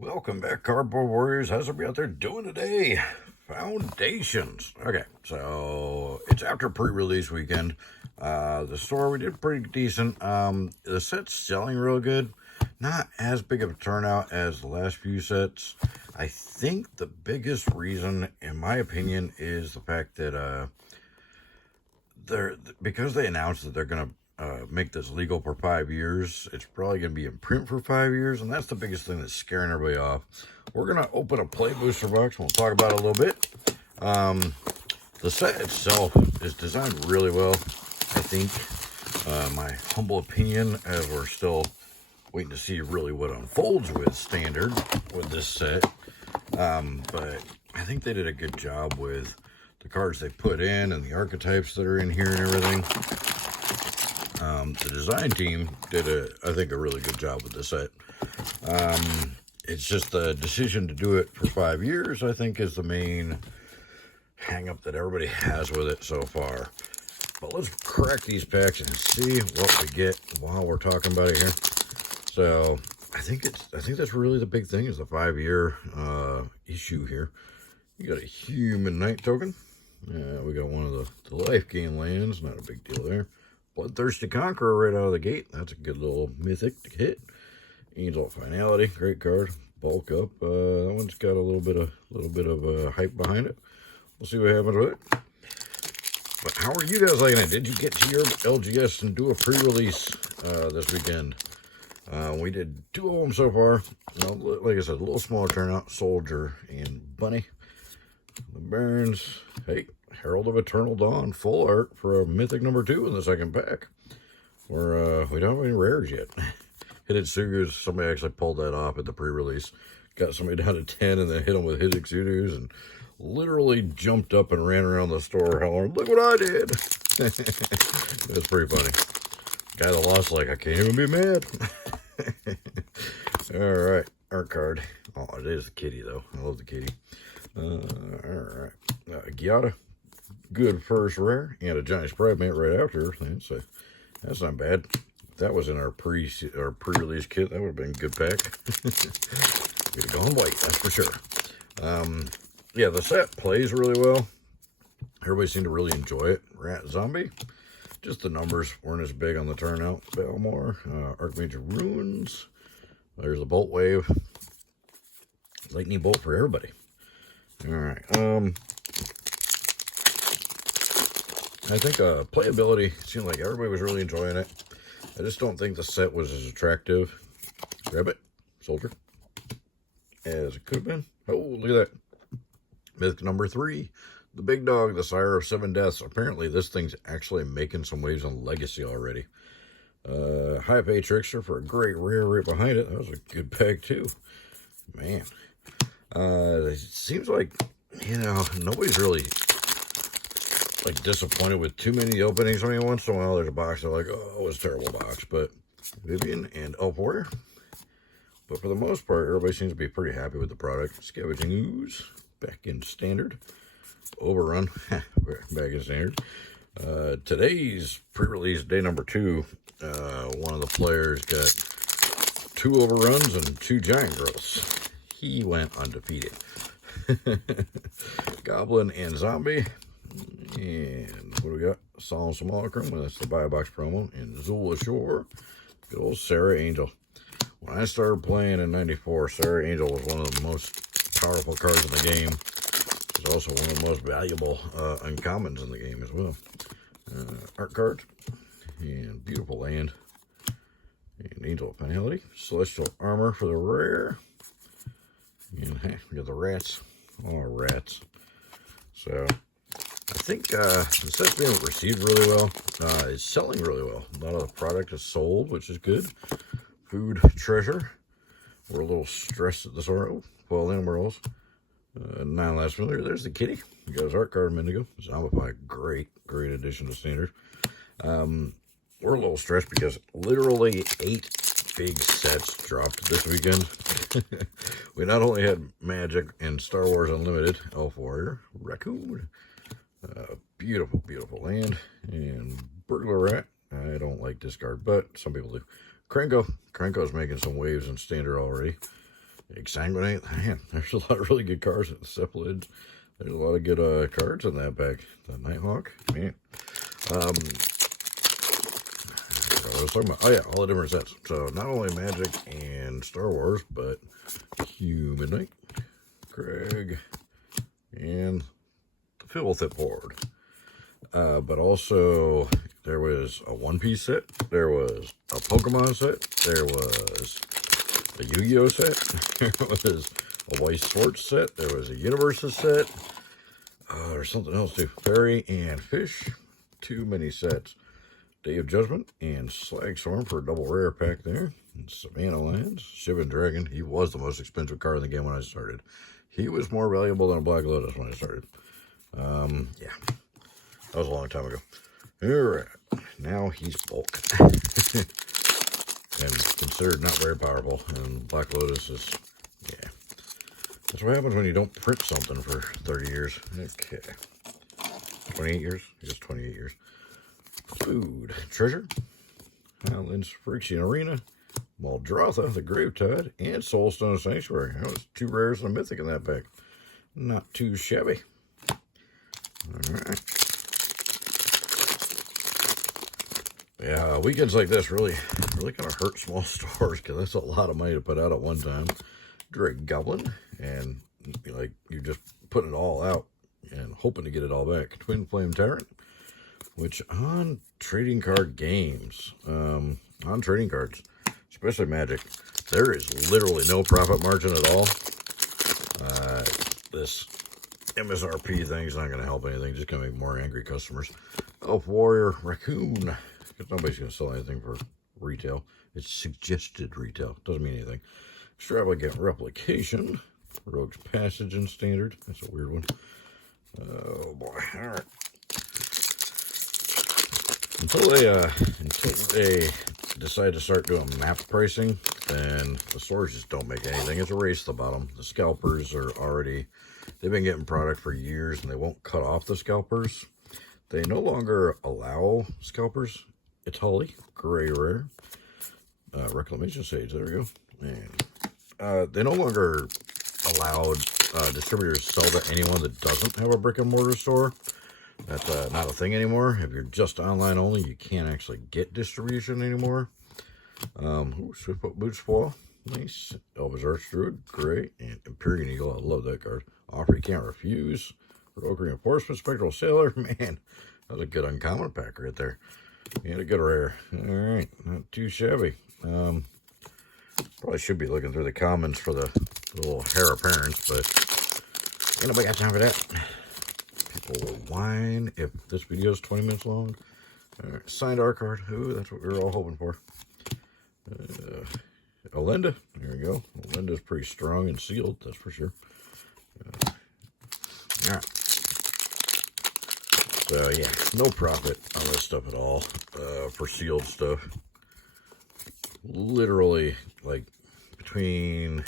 Welcome back, Cardboard Warriors. How's everybody out there doing today? Foundations. Okay, so it's after pre-release weekend. The store, we did pretty decent. The set's selling real good. Not as big of a turnout as the last few sets. I think the biggest reason, in my opinion, is the fact that because they announced that they're going to make this legal for 5 years. It's probably going to be in print for 5 years, and that's the biggest thing that's scaring everybody off. We're going to open a play booster box. We'll talk about it a little bit. The set itself is designed really well, I think. My humble opinion, as we're still waiting to see really what unfolds with Standard with this set. But I think they did a good job with the cards they put in and the archetypes that are in here and everything. The design team did, I think, a really good job with the set. It's just the decision to do it for 5 years, I think, is the main hang-up that everybody has with it so far. But let's crack these packs and see what we get while we're talking about it here. So I think that's really the big thing, is the 5-year issue here. You got a Human Knight token. We got one of the life gain lands. Not a big deal there. Bloodthirsty Conqueror right out of the gate. That's a good little mythic to hit. Angel of Finality, great card. Bulk up. That one's got a little bit of hype behind it. We'll see what happens with it. But how are you guys liking it? Did you get to your LGS and do a pre-release this weekend? We did 2 of them so far. Like I said, a little smaller turnout. Soldier and Bunny. The Barons. Hey, Herald of Eternal Dawn, full art for a Mythic number 2 in the second pack. We don't have any rares yet. Hidetsugu's, somebody actually pulled that off at the pre-release. Got somebody down to 10 and then hit them with Hidetsugu's and literally jumped up and ran around the store hollering, "Look what I did!" That's pretty funny. Guy that lost, like, I can't even be mad. Alright, art card. Oh, it is a kitty, though. I love the kitty. Alright. Giada. Good first rare, and a giant sprite mate right after. So that's not bad. If that was in our pre-release kit, that would have been a good pack. We'd have gone white, that's for sure. Yeah, the set plays really well. Everybody seemed to really enjoy it. Rat Zombie. Just the numbers weren't as big on the turnout. Belmore. Archmage Ruins. There's the Bolt Wave. Lightning Bolt for everybody. Alright. I think playability seemed like everybody was really enjoying it. I just don't think the set was as attractive. Rabbit, Soldier, as it could have been. Oh, look at that. Mythic number 3, the big dog, the Sire of 7 Deaths. Apparently, this thing's actually making some waves on Legacy already. High Pay Trickster for a great rare right behind it. That was a good pack, too. Man. It seems like, nobody's really disappointed with too many openings. I mean, once in a while there's a box they're like, oh, it was a terrible box. But Vivian and Elf Warrior. But for the most part, everybody seems to be pretty happy with the product. Scavenging Ooze, back in Standard. Overrun, back in Standard. Today's pre-release, day number 2, one of the players got 2 overruns and 2 giant growths. He went undefeated. Goblin and Zombie. And what do we got? Solemn Simulacrum. Well, that's the buy box promo. And Zul Ashore. Good old Sarah Angel. When I started playing in 94, Sarah Angel was one of the most powerful cards in the game. It's also one of the most valuable uncommons in the game as well. Art cards. And beautiful land. And Angel of Finality. Celestial Armor for the rare. And hey, we got the rats. Oh, rats. So I think the set's being received really well. It's selling really well. A lot of the product is sold, which is good. Food Treasure. We're a little stressed at the Sorrow. Foil Emeralds. 9 last familiar. There's the kitty. We got his art card, Mendigo. Zombify. Great addition to Standard. We're a little stressed because literally 8 big sets dropped this weekend. We not only had Magic and Star Wars Unlimited, Elf Warrior, Raccoon, beautiful land, and Burglar Rat. I don't like discard, but some people do. Krenko. Krenko's making some waves in Standard already. Exsanguinate. Man, there's a lot of really good cards in the Cephalids. There's a lot of good cards in that pack. The Nighthawk, man. What I was talking about. Oh yeah, all the different sets. So not only Magic and Star Wars, but Human Knight, Craig, and the Filthip Horde. But also there was a One Piece set. There was a Pokemon set. There was a Yu-Gi-Oh set. There was a White Sports set. There was a Universes set. There's something else too. Fairy and Fish. Too many sets. Day of Judgment and Slag Storm for a double rare pack there. And Savannah Lands. Shivan Dragon. He was the most expensive card in the game when I started. He was more valuable than a Black Lotus when I started. Yeah. That was a long time ago. Alright. Now he's bulk. And considered not very powerful. And Black Lotus is, yeah. That's what happens when you don't print something for 30 years. Okay. 28 years? I guess 28 years. Food. Treasure. Highlands. Phyrexian Arena. Muldrotha, the Gravetide, and Soulstone Sanctuary. That was 2 rares and a mythic in that pack. Not too shabby. Alright. Yeah, weekends like this really kind of hurt small stores because that's a lot of money to put out at one time. Drake Goblin, and like you're just putting it all out and hoping to get it all back. Twin Flame Tyrant, which on trading card games, on trading cards, especially Magic, there is literally no profit margin at all. This MSRP thing is not going to help anything, just going to make more angry customers. Elf Warrior Raccoon, because nobody's going to sell anything for retail. It's suggested retail, doesn't mean anything. Extravagant Replication, Rogue's Passage in Standard. That's a weird one. Oh boy! All right. Until they decide to start doing map pricing, then the stores just don't make anything. It's a race to the bottom. The scalpers are already, they've been getting product for years, and they won't cut off the scalpers. They no longer allow scalpers. It's Holly, Gray Rare, Reclamation Sage. There we go. And they no longer allow distributors to sell to anyone that doesn't have a brick and mortar store. That's not a thing anymore. If you're just online only, you can't actually get distribution anymore. Swiftfoot Bootspaw, nice. Elvis Archdruid, great. And Empyrean Eagle, I love that card. Offer You Can't Refuse. Rogue Reinforcement, Spectral Sailor, man, that was a good uncommon pack right there. And a good rare. Alright, not too shabby. Probably should be looking through the commons for the little hair appearance, but ain't nobody got time for that. People will whine if this video is 20 minutes long. Right, signed art card. Ooh, that's what we were all hoping for. Olinda. There we go. Olinda's pretty strong and sealed, that's for sure. All right. So, yeah, no profit on this stuff at all for sealed stuff. Literally, like, between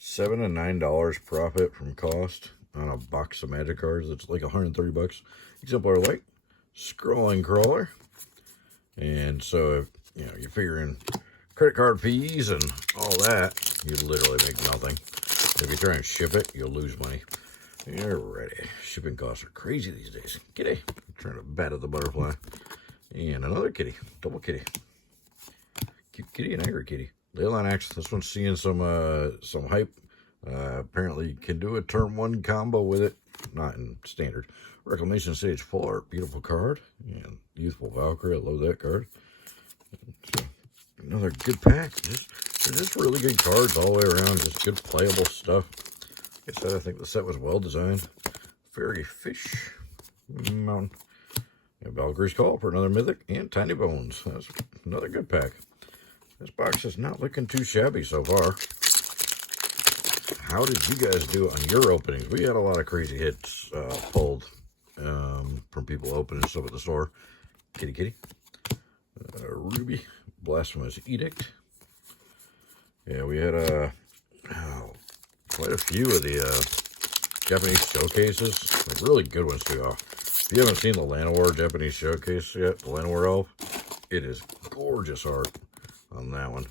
$7 and $9 profit from cost on a box of Magic cards. That's like 130 bucks. Exemplar Light, Scrolling Crawler. And so, if, you know, you figure in credit card fees and all that, you literally make nothing. If you try and ship it, you'll lose money. You're ready. Shipping costs are crazy these days. Kitty. I'm trying to bat at the butterfly. And another kitty. Double kitty. Cute kitty and angry kitty. Leyline Axe. This one's seeing some hype. Apparently you can do a turn 1 combo with it. Not in standard. Reclamation Sage Full Art. Beautiful card. And Youthful Valkyrie. I love that card. So, another good pack. They're just really good cards all the way around. Just good playable stuff. Like I said, I think the set was well designed. Fairy Fish Mountain. And Valkyrie's Call for another mythic. And Tiny Bones. That's another good pack. This box is not looking too shabby so far. How did you guys do on your openings? We had a lot of crazy hits pulled from people opening stuff at the store. Kitty Kitty. Ruby. Blasphemous Edict. Yeah, we had quite a few of the Japanese showcases. Like really good ones too. If you haven't seen the Llanowar Japanese showcase yet, the Llanowar Elf, it is gorgeous art on that one.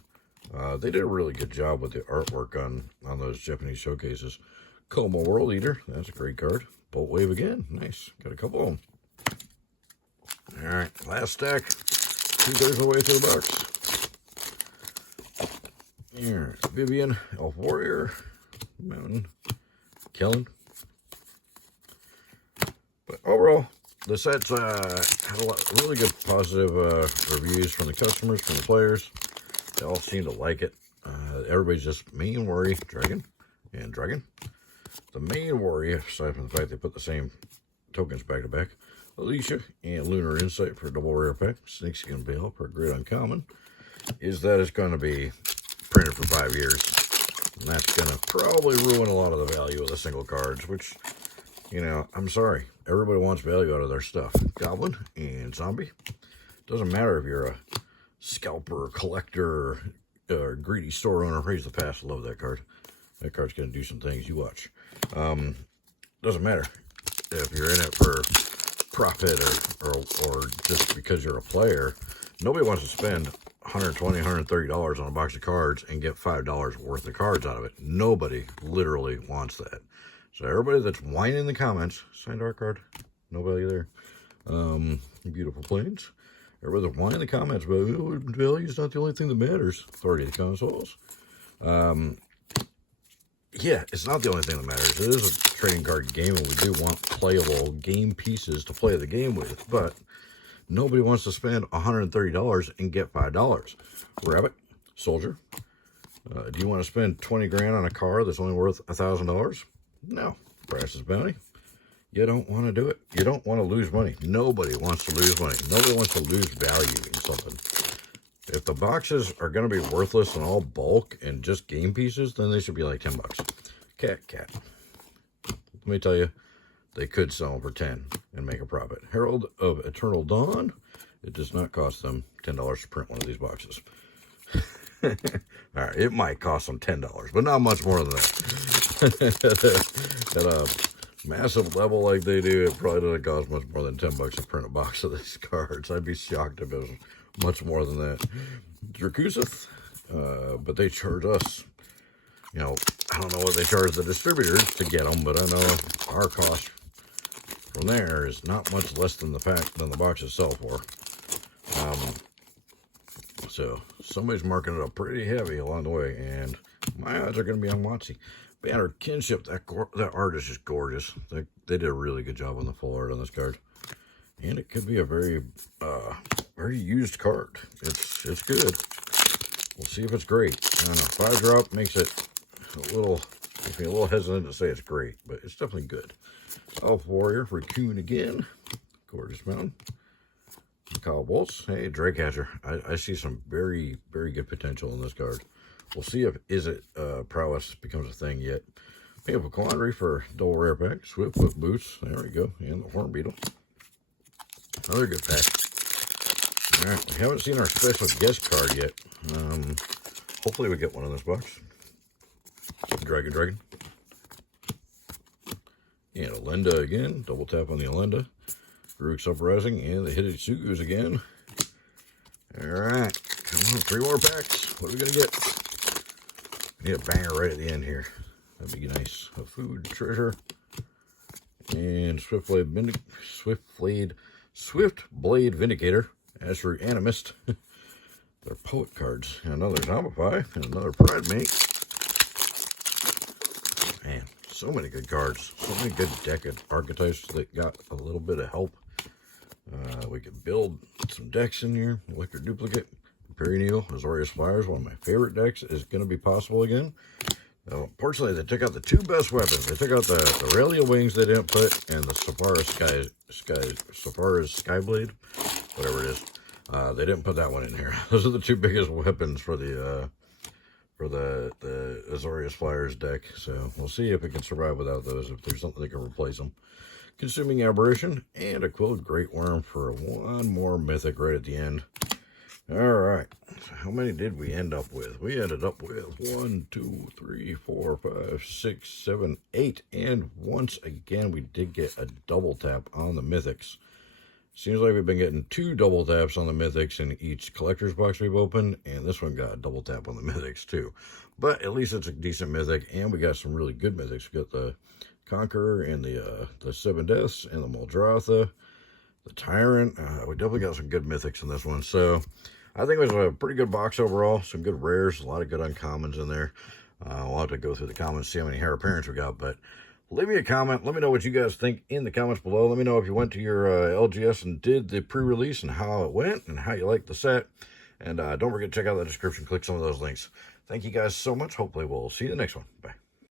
They did a really good job with the artwork on those Japanese showcases. Como World Eater, that's a great card. Bolt Wave again, nice. Got a couple of them. All right, last stack. 2/3 of the way through the box. Here, Vivian, Elf Warrior, Mountain, Kellen. But overall, the set's had a lot, really good positive reviews from the customers, from the players. They all seem to like it. Everybody's just main worry, Dragon and Dragon. The main worry, aside from the fact they put the same tokens back to back, Alicia and Lunar Insight for a double rare pack, Snakeskin Veil for a great uncommon, is that it's going to be printed for 5 years. And that's going to probably ruin a lot of the value of the single cards, which, you know, I'm sorry. Everybody wants value out of their stuff. Goblin and Zombie. Doesn't matter if you're a scalper, collector, or greedy store owner. Praise the past. Love that card. That card's going to do some things. You watch. Doesn't matter if you're in it for profit or just because you're a player. Nobody wants to spend $120, $130 on a box of cards and get $5 worth of cards out of it. Nobody literally wants that. So everybody that's whining in the comments, signed art card, no value there. Beautiful planes. Everybody that's whining in the comments, but value is not the only thing that matters. Authority of the consoles. Yeah, it's not the only thing that matters. It is a trading card game, and we do want playable game pieces to play the game with, but nobody wants to spend $130 and get $5. Rabbit, Soldier. Do you want to spend 20 grand on a car that's only worth $1,000? No. Price is Bounty. You don't want to do it. You don't want to lose money. Nobody wants to lose money. Nobody wants to lose value in something. If the boxes are going to be worthless and all bulk and just game pieces, then they should be like 10 bucks. Cat. Let me tell you, they could sell them for 10 and make a profit. Herald of Eternal Dawn. It does not cost them $10 to print one of these boxes. All right, it might cost them $10, but not much more than that. At a massive level like they do, it probably doesn't cost much more than 10 bucks to print a box of these cards. I'd be shocked if it was much more than that. Drakusith, but they charge us, you know, I don't know what they charge the distributors to get them, but I know our cost from there is not much less than the boxes sell for. So somebody's marking it up pretty heavy along the way, and my odds are going to be on WotC. Banner Kinship, that art is just gorgeous. They did a really good job on the full art on this card, and it could be a very used card. It's good. We'll see if it's great. I don't know. 5-drop makes me a little hesitant to say it's great, but it's definitely good. Elf Warrior, Raccoon again. Gorgeous Mountain. Kyle Bolts. Hey, Drake Hatcher. I see some very, very good potential in this card. We'll see if prowess becomes a thing yet. Painful Quandary for double rare pack. Swiftfoot Boots. There we go. And the Horn Beetle. Another good pack. All right, we haven't seen our special guest card yet. Hopefully we get one in this box. Dragon. And Alenda again. Double tap on the Alenda. Garruk's Uprising and the Hidetsugus again. All right, come on, 3 more packs. What are we gonna get? We need a banger right at the end here. That'd be nice. A Food Treasure and Swiftblade Vindicator. Ashru Animist. They're poet cards. And another Zombify and another Pride Mate. Man, so many good cards. So many good deck of archetypes that got a little bit of help. We could build some decks in here. Wicker Duplicate, Perineal, Azorius Flyers, one of my favorite decks, is going to be possible again. Unfortunately, they took out the 2 best weapons. They took out the Aurelia Wings they didn't put, and the Sapphire's Skyblade, whatever it is. They didn't put that one in here. Those are the 2 biggest weapons for the Azorius Flyers deck. So we'll see if it can survive without those, if there's something that can replace them. Consuming Aberration and a Quilled Great Worm for one more mythic right at the end. All right, so how many did we end up with? We ended up with 1, 2, 3, 4, 5, 6, 7, 8, and once again we did get a double tap on the mythics. Seems like we've been getting 2 double taps on the mythics in each collector's box we've opened, and this one got a double tap on the mythics too. But at least it's a decent mythic, and we got some really good mythics. We got the Conqueror and the Seven Deaths and the Muldrotha, the Tyrant. We definitely got some good mythics in this one. So I think it was a pretty good box overall. Some good rares, a lot of good uncommons in there. We'll have to go through the comments, see how many Heir Apparents we got, but leave me a comment. Let me know what you guys think in the comments below. Let me know if you went to your LGS and did the pre-release and how it went and how you liked the set. And don't forget to check out the description. Click some of those links. Thank you guys so much. Hopefully we'll see you in the next one. Bye.